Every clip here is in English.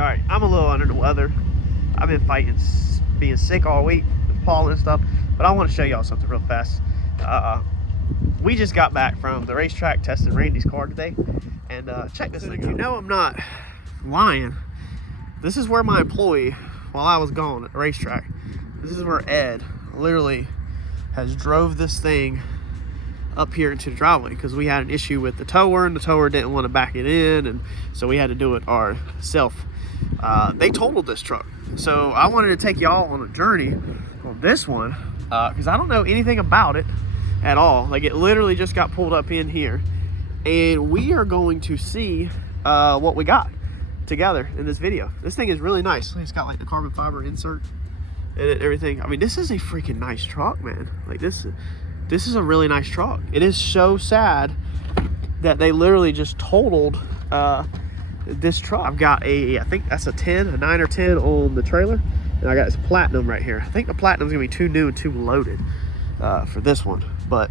All right, I'm a little under the weather. I've been fighting being sick all week with pollen and stuff, but I want to show y'all something real fast. We just got back from the racetrack testing Randy's car today, and check this thing out. You know I'm not lying. This is where my employee, while I was gone at the racetrack, this is where Ed literally has drove this thing up here into the driveway because we had an issue with the tower, and the tower didn't want to back it in, and so we had to do it ourselves. They totaled this truck, so I wanted to take y'all on a journey on this one because I don't know anything about it at all. Like, it literally just got pulled up in here, and we are going to see what we got together in this video. This thing is really nice. It's got like the carbon fiber insert and everything. I mean, this is a freaking nice truck, man. Like, this is a really nice truck. It is so sad that they literally just totaled this truck. I've got I think that's a 9 or 10 on the trailer, and I got this platinum right here. I think the platinum's gonna be too new and too loaded for this one, but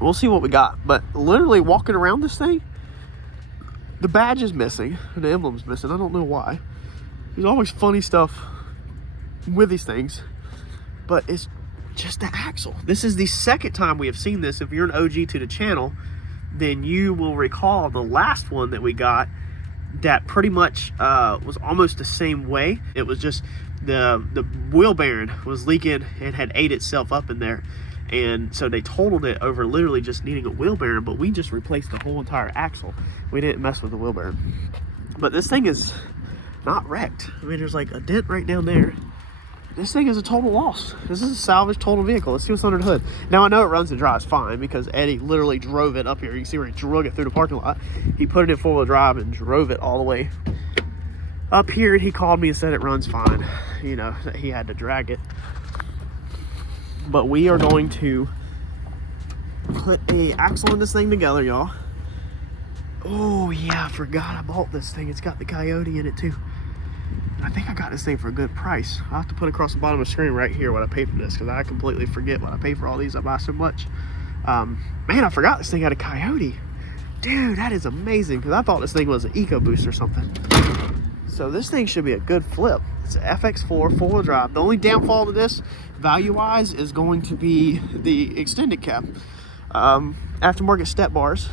we'll see what we got. But literally walking around this thing, the badge is missing and the emblem's missing. I don't know why. There's always funny stuff with these things, but it's just the axle. This is the second time we have seen this. If you're an OG to the channel, then you will recall the last one that we got that pretty much was almost the same way. It was just the wheel bearing was leaking and had ate itself up in there, and so they totaled it over literally just needing a wheel bearing, but we just replaced the whole entire axle. We didn't mess with the wheel bearing. But this thing is not wrecked. I mean, there's like a dent right down there. This thing is a total loss. This is a salvage total vehicle. Let's see what's under the hood. Now, I know it runs and drives fine because Eddie literally drove it up here. You can see where he drug it through the parking lot. He put it in four-wheel drive and drove it all the way up here, and he called me and said it runs fine. You know, that he had to drag it. But we are going to put a axle in this thing together, y'all. Oh, yeah, I forgot I bought this thing. It's got the Coyote in it, too. I think I got this thing for a good price. I'll have to put across the bottom of the screen right here what I paid for this, because I completely forget what I pay for all these. I buy so much. Man, I forgot this thing had a Coyote. Dude, that is amazing, because I thought this thing was an EcoBoost or something. So this thing should be a good flip. It's an FX4 four-wheel drive. The only downfall to this, value-wise, is going to be the extended cab. Aftermarket step bars.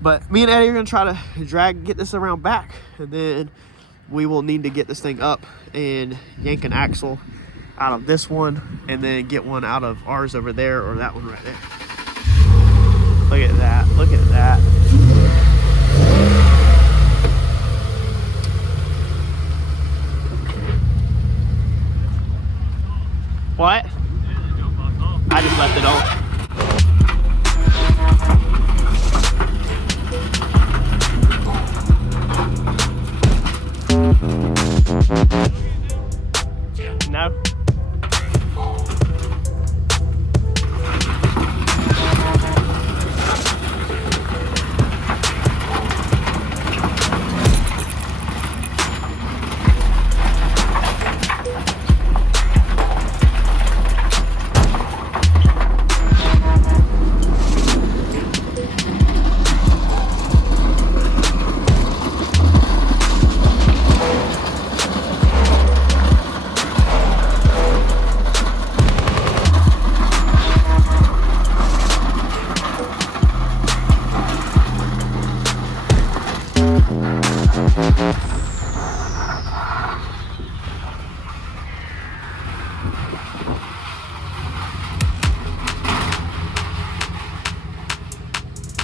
But me and Eddie are going to try to get this around back, and then we will need to get this thing up and yank an axle out of this one, and then get one out of ours over there, or that one right there. Look at that. Look at that. What? I just left it on. No.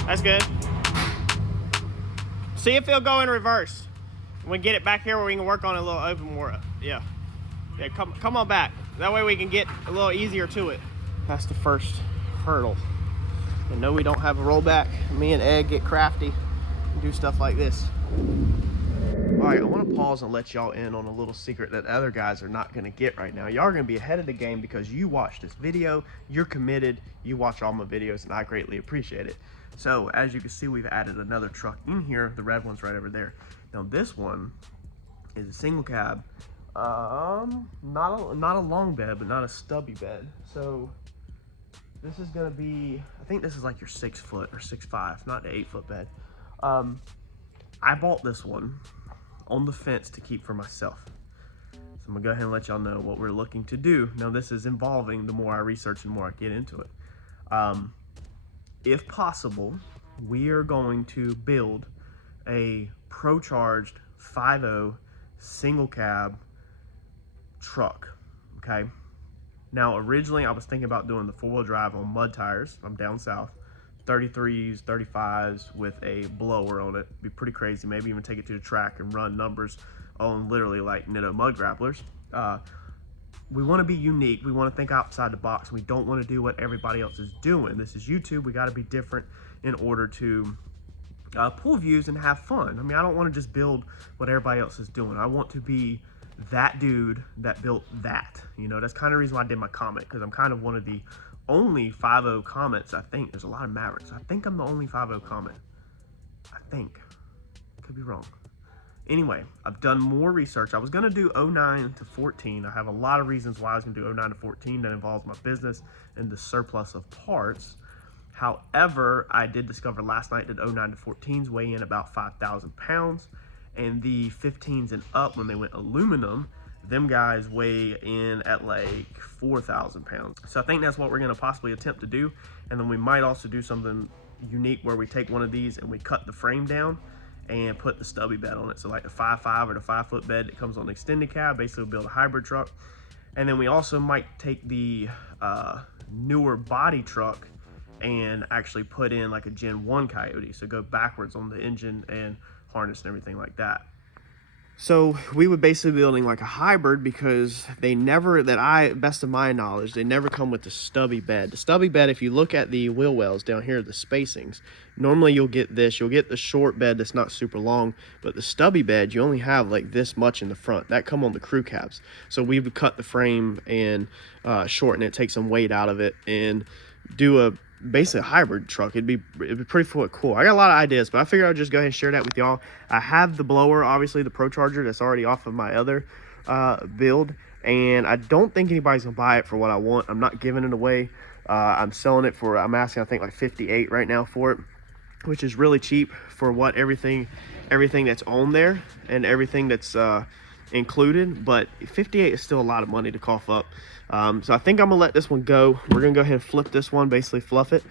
That's good. See if it'll go in reverse. We get it back here where we can work on it a little open more. Yeah. Yeah, come on back. That way we can get a little easier to it. That's the first hurdle. And no, we don't have a rollback. Me and Ed get crafty and do stuff like this. All right, I want to pause and let y'all in on a little secret that other guys are not going to get right now. Y'all are going to be ahead of the game because you watch this video, you're committed, you watch all my videos, and I greatly appreciate it. So as you can see, we've added another truck in here. The red one's right over there. Now this one is a single cab, not a long bed, but not a stubby bed. So this is going to be, I think this is like your 6 foot or 6'5", not the 8 foot bed. I bought this one on the fence to keep for myself. So I'm gonna go ahead and let y'all know what we're looking to do. Now this is involving, the more I research and the more I get into it. If possible, we are going to build a Procharged 5.0 single cab truck, okay? Now originally I was thinking about doing the 4-wheel drive on mud tires. I'm down south, 33s, 35s with a blower on it. Be pretty crazy. Maybe even take it to the track and run numbers on literally like Nitto mud grapplers. We want to be unique. We want to think outside the box. We don't want to do what everybody else is doing. This is YouTube. We got to be different in order to pull views and have fun. I mean, I don't want to just build what everybody else is doing. I want to be that dude that built that. You know, that's kind of the reason why I did my Comet, because I'm kind of one of the only 5.0 Comets. I think there's a lot of Mavericks. I think I'm the only 5.0 Comet. I think. Could be wrong. Anyway, I've done more research. I was going to do 09 to 14. I have a lot of reasons why I was going to do 09 to 14 that involves my business and the surplus of parts. However, I did discover last night that 09 to 14s weigh in about 5,000 pounds. And the 15s and up, when they went aluminum, them guys weigh in at like 4,000 pounds. So I think that's what we're going to possibly attempt to do. And then we might also do something unique where we take one of these and we cut the frame down and put the stubby bed on it. So like the 5.5 or the 5-foot bed that comes on the extended cab, basically build a hybrid truck. And then we also might take the newer body truck and actually put in like a Gen 1 Coyote. So go backwards on the engine and harness and everything like that. So we would basically be building like a hybrid, because they never, best of my knowledge, they never come with the stubby bed. The stubby bed, if you look at the wheel wells down here, the spacings, normally you'll get this, you'll get the short bed that's not super long, but the stubby bed, you only have like this much in the front. That come on the crew cabs. So we would cut the frame and shorten it, take some weight out of it, and do basically a hybrid truck. It'd be pretty cool. I got a lot of ideas, but I figured I'd just go ahead and share that with y'all. I have the blower, obviously the Procharger, that's already off of my other build, and I don't think anybody's gonna buy it for what I want. I'm not giving it away. I'm selling it for, I'm asking I think like 58 right now for it, which is really cheap for what everything that's on there and everything that's included, but 58 is still a lot of money to cough up. So I think I'm gonna let this one go. We're gonna go ahead and flip this one, basically fluff it.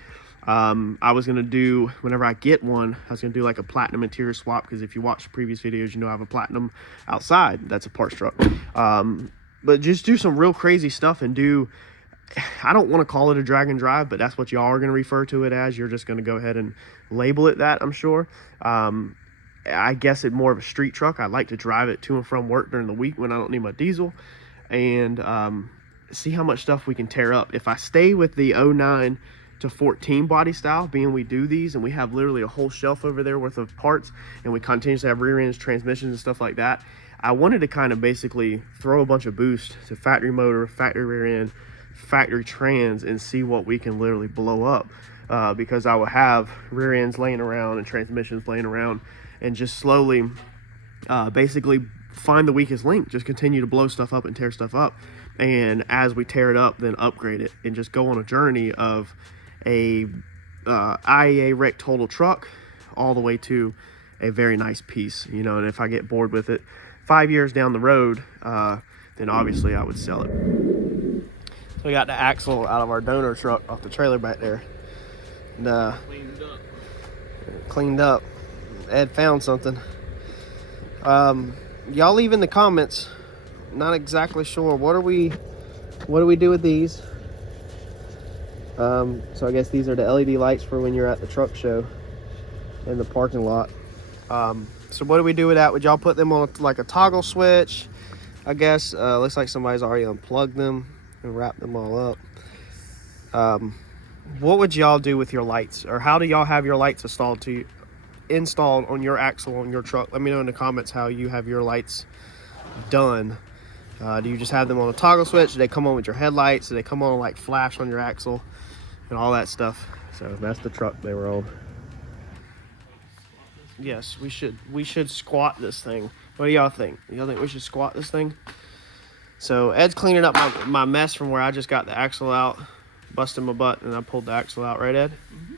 I was gonna do, whenever I get one, I was gonna do like a platinum interior swap, because if you watch the previous videos, you know I have a platinum outside. That's a parts truck. But just do some real crazy stuff and do, I don't want to call it a drag and drive, but that's what y'all are gonna refer to it as. You're just gonna go ahead and label it that, I'm sure. I guess it's more of a street truck. I like to drive it to and from work during the week when I don't need my diesel, and see how much stuff we can tear up. If I stay with the 09 to 14 body style, being we do these and we have literally a whole shelf over there worth of parts, and we continuously have rear ends, transmissions and stuff like that, I wanted to kind of basically throw a bunch of boost to factory motor, factory rear end, factory trans, and see what we can literally blow up, because I will have rear ends laying around and transmissions laying around, and just slowly basically find the weakest link, just continue to blow stuff up and tear stuff up, and as we tear it up, then upgrade it and just go on a journey of a IEA wreck total truck all the way to a very nice piece, you know. And if I get bored with it 5 years down the road, then obviously I would sell it. So we got the axle out of our donor truck off the trailer back there, and cleaned up. Ed found something. Y'all leave in the comments. Not exactly sure. What do we do with these? So I guess these are the LED lights for when you're at the truck show in the parking lot. So what do we do with that? Would y'all put them on like a toggle switch? I guess looks like somebody's already unplugged them and wrapped them all up. What would y'all do with your lights, or how do y'all have your lights installed on your axle on your truck? Let me know in the comments how you have your lights done. Do you just have them on a toggle switch? Do they come on with your headlights? Do they come on like flash on your axle and all that stuff? So that's the truck they were on. Yes, we should squat this thing. What do y'all think? Y'all think we should squat this thing? So Ed's cleaning up my mess from where I just got the axle out, busting my butt, and I pulled the axle out, right, Ed? Mm-hmm.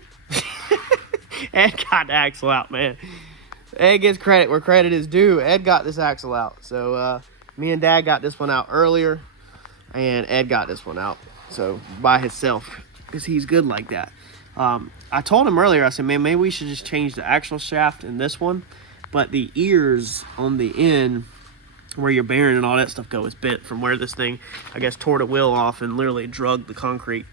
Ed got the axle out, man. Ed gets credit where credit is due. Ed got this axle out. So me and Dad got this one out earlier, and Ed got this one out. So by himself, because he's good like that. I told him earlier, I said, man, maybe we should just change the axle shaft in this one. But the ears on the end, where your bearing and all that stuff go, is bent from where this thing, I guess, tore the wheel off and literally drug the concrete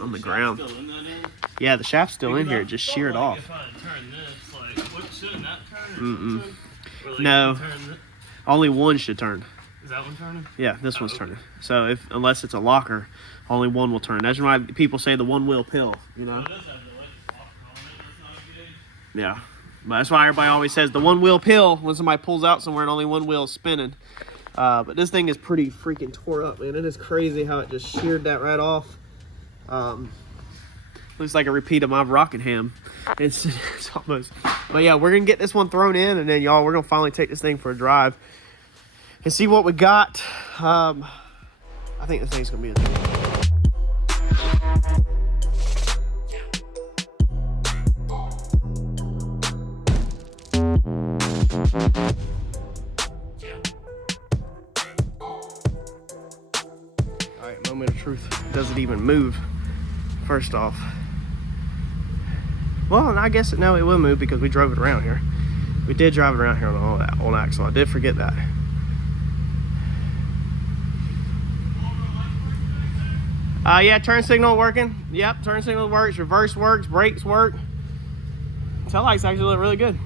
on the ground. Still in that end? Yeah, the shaft's still in here. It just sheared off. If I turn this, like, what, shouldn't that turn? Or like, no, only one should turn. Is that one turning? Yeah, this one's turning. So unless it's a locker, only one will turn. That's why people say the one wheel pill, you know? It does have the electric locker on it. That's not a good. Yeah. But that's why everybody always says the one wheel pill when somebody pulls out somewhere and only one wheel is spinning. But this thing is pretty freaking tore up, man. It is crazy how it just sheared that right off. Looks like a repeat of my Rockingham. It's almost. But yeah, we're gonna get this one thrown in, and then y'all, we're gonna finally take this thing for a drive and see what we got. I think this thing's gonna be a Alright, moment of truth. Does it even move? First off. Well, I guess no, it will move because we drove it around here. We did drive it around here on that old axle. I did forget that. Yeah, turn signal working. Yep, turn signal works. Reverse works. Brakes work. Tail lights actually look really good.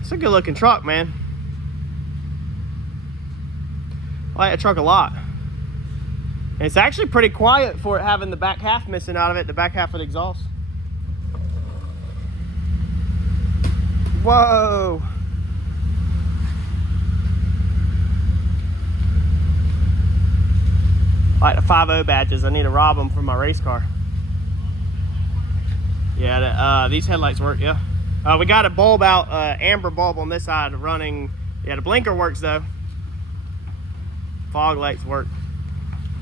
It's a good looking truck, man. I like that truck a lot. And it's actually pretty quiet for it having the back half missing out of it, the back half of the exhaust. Whoa. I like the 5.0 badges. I need to rob them for my race car. Yeah, these headlights work, yeah. We got a bulb out, amber bulb on this side running. Yeah, the blinker works though. Fog lights work.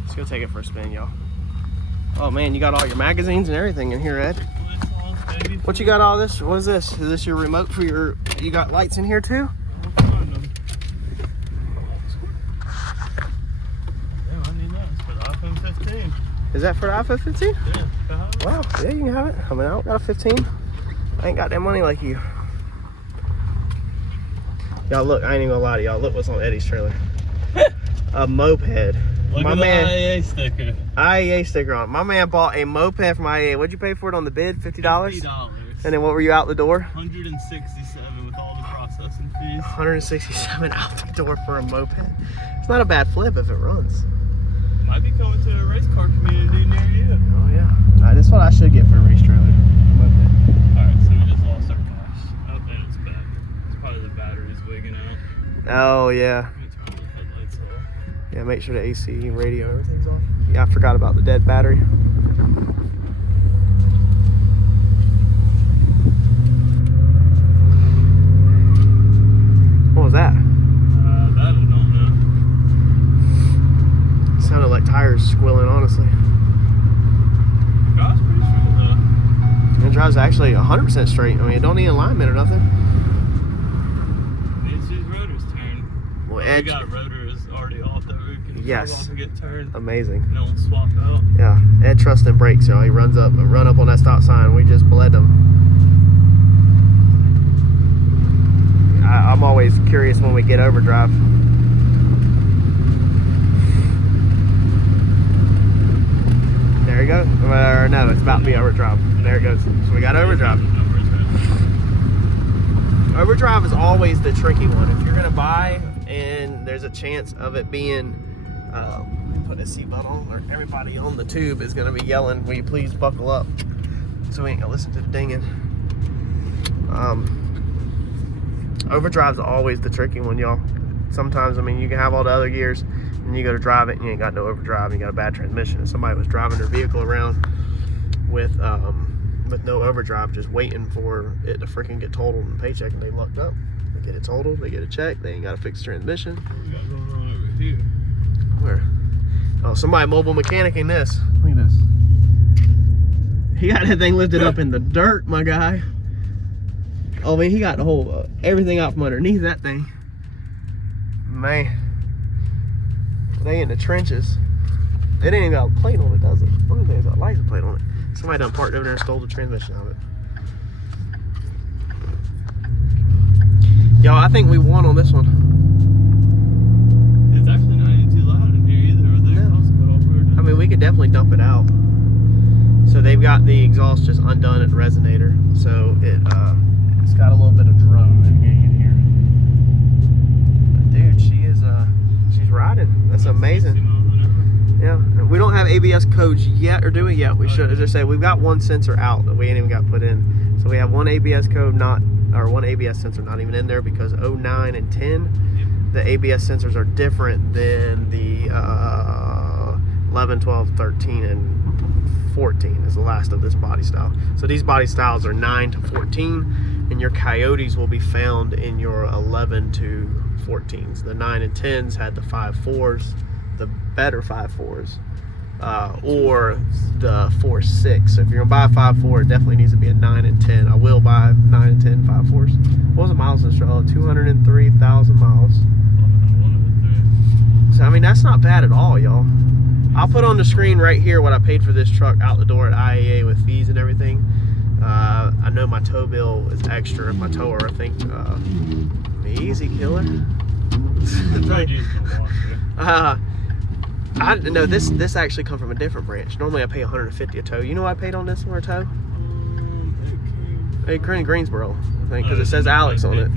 Let's go take it for a spin, y'all. Oh man, you got all your magazines and everything in here, Ed. What you got all this? What is this? Is this your remote for your, you got lights in here too? Yeah, I need that. It's for the iPhone 15. Is that for the iPhone 15? Yeah. Wow, yeah, you can have it. I mean, I don't got a 15. I ain't got that money like you. Y'all look, I ain't even gonna lie to y'all. Look what's on Eddie's trailer. A moped. Look my at man, the IAA sticker. IAA sticker on. My man bought a moped from IAA. What'd you pay for it on the bid? $50? $50. And then what were you out the door? 167 with all the processing fees. 167 out the door for a moped. It's not a bad flip if it runs. Might be coming to a race car community near you. Oh yeah. That's what I should get for a race trailer. Moped. Alright, so we just lost our cash. Oh, and it's back. It's probably the battery's wigging out. Oh yeah. Let me turn the headlights off. Yeah, make sure the AC and radio, everything's off. Yeah, I forgot about the dead battery. What was that? That I don't know. It sounded like tires squealing, honestly. The car's pretty straight though. It drives actually 100% straight. I mean, it don't need alignment or nothing. These rotors turn. Well, We Ed, got rotors already off that we can Yes. pull off and get turned. amazing. And they'll swap out. Yeah, Ed trusts in brakes, y'all. He run up on that stop sign. We just bled him. I'm always curious when we get overdrive. There you go. Or no, it's about to be overdrive. There it goes. So we got overdrive. Overdrive is always the tricky one. If you're gonna buy and there's a chance of it being, put a seatbelt on, or everybody on the tube is gonna be yelling, "Will you please buckle up?" So we ain't gonna listen to the dinging. Overdrive's always the tricky one, y'all. Sometimes, I mean, you can have all the other gears and you go to drive it and you ain't got no overdrive and you got a bad transmission. If somebody was driving their vehicle around with no overdrive, just waiting for it to freaking get totaled and paycheck, and they lucked up. They get it totaled, they get a check, they ain't got to fix the transmission. What we got going on over here? Where? Oh, somebody mobile mechanicing this. Look at this. He got that thing lifted up in the dirt, my guy. Oh man, he got the whole everything out from underneath that thing. Man, they in the trenches. It ain't even got a plate on it, does it? I don't think it's got a license plate on it. Somebody done parked over there and stole the transmission of it. Y'all, I think we won on this one. It's actually not even too loud in here either. Or the exhaust cut off. I mean, we could definitely dump it out. So they've got the exhaust just undone at the resonator. So it's got a little bit of drone in here. But dude, she's riding. That's amazing. Yeah, we don't have ABS codes yet, or do we yet? We should. As I say, we've got one sensor out that we ain't even got put in. So we have one ABS code one ABS sensor not even in there because 09 and 10, the ABS sensors are different than the 11, 12, 13, and 14 is the last of this body style. So these body styles are 9 to 14, and your Coyotes will be found in your 11 to 14s. The 9 and 10s had the 5.4s, the better 5.4s, or the 4.6. So if you're gonna buy a 5.4, it definitely needs to be a 9 and 10. I will buy 9 and 10 5.4s. What was the miles in this truck? 203,000 miles. So I mean, that's not bad at all, y'all. I'll put on the screen right here what I paid for this truck out the door at IAA with fees and everything. I know my tow bill is extra. My tower, I think, easy killer. I know this actually come from a different branch. Normally I pay $150 a tow. You know what I paid on this one a tow? Greensboro, I think, because it says Alex on it.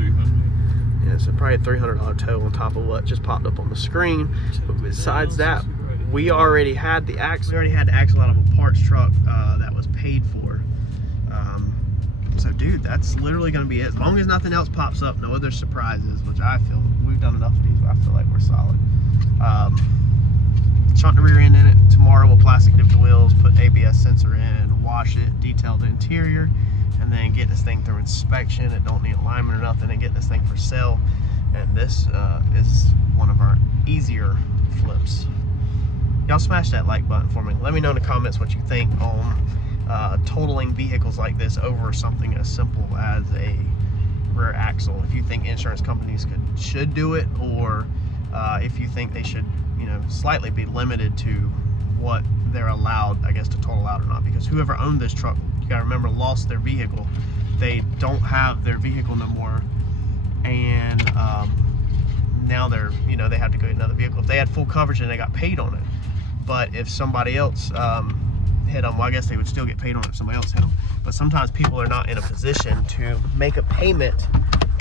Yeah, so probably a $300 tow on top of what just popped up on the screen. But besides that, we already had the axle. We already had the axle out of a parts truck that was paid for. So dude, that's literally going to be it. As long as nothing else pops up, no other surprises, which I feel we've done enough of these. I feel like we're solid. Shunt the rear end in it. Tomorrow we'll plastic dip the wheels, put ABS sensor in, wash it, detail the interior, and then get this thing through inspection. It don't need alignment or nothing, and get this thing for sale. And this is one of our easier flips. Y'all smash that like button for me. Let me know in the comments what you think on totaling vehicles like this over something as simple as a rear axle. If you think insurance companies should do it, or if you think they should, you know, slightly be limited to what they're allowed, I guess, to total out or not. Because whoever owned this truck, you gotta remember, lost their vehicle. They don't have their vehicle no more, and now they're, you know, they have to go get another vehicle. If they had full coverage and they got paid on it, but if somebody else hit them, well, I guess they would still get paid on it if somebody else hit them. But sometimes people are not in a position to make a payment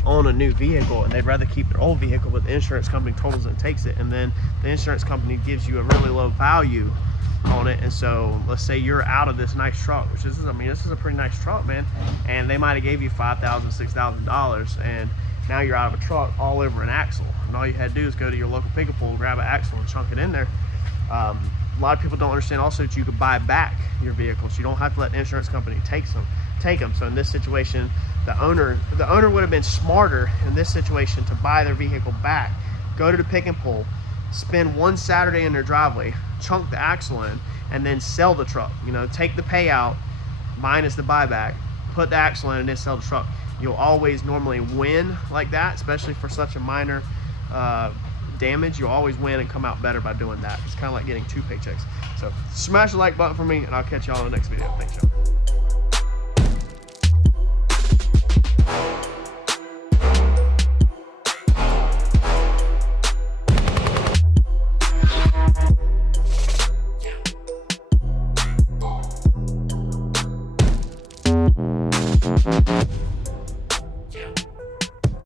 on a new vehicle, and they'd rather keep their old vehicle, but the insurance company totals it and takes it, and then the insurance company gives you a really low value on it. And so let's say you're out of this nice truck, which is, I mean, this is a pretty nice truck, man, and they might have gave you $5,000, $6,000, and now you're out of a truck all over an axle, and all you had to do is go to your local pickup pool, grab an axle, and chunk it in there. A lot of people don't understand also that you could buy back your vehicles. You don't have to let the insurance company take them. So in this situation, the owner would have been smarter in this situation to buy their vehicle back, go to the pick and pull, spend one Saturday in their driveway, chunk the axle in, and then sell the truck. You know, take the payout minus the buyback, put the axle in, and then sell the truck. You'll always normally win like that, especially for such a minor damage. You'll always win and come out better by doing that. It's kind of like getting 2 paychecks. So smash the like button for me, and I'll catch y'all in the next video. Thanks, y'all.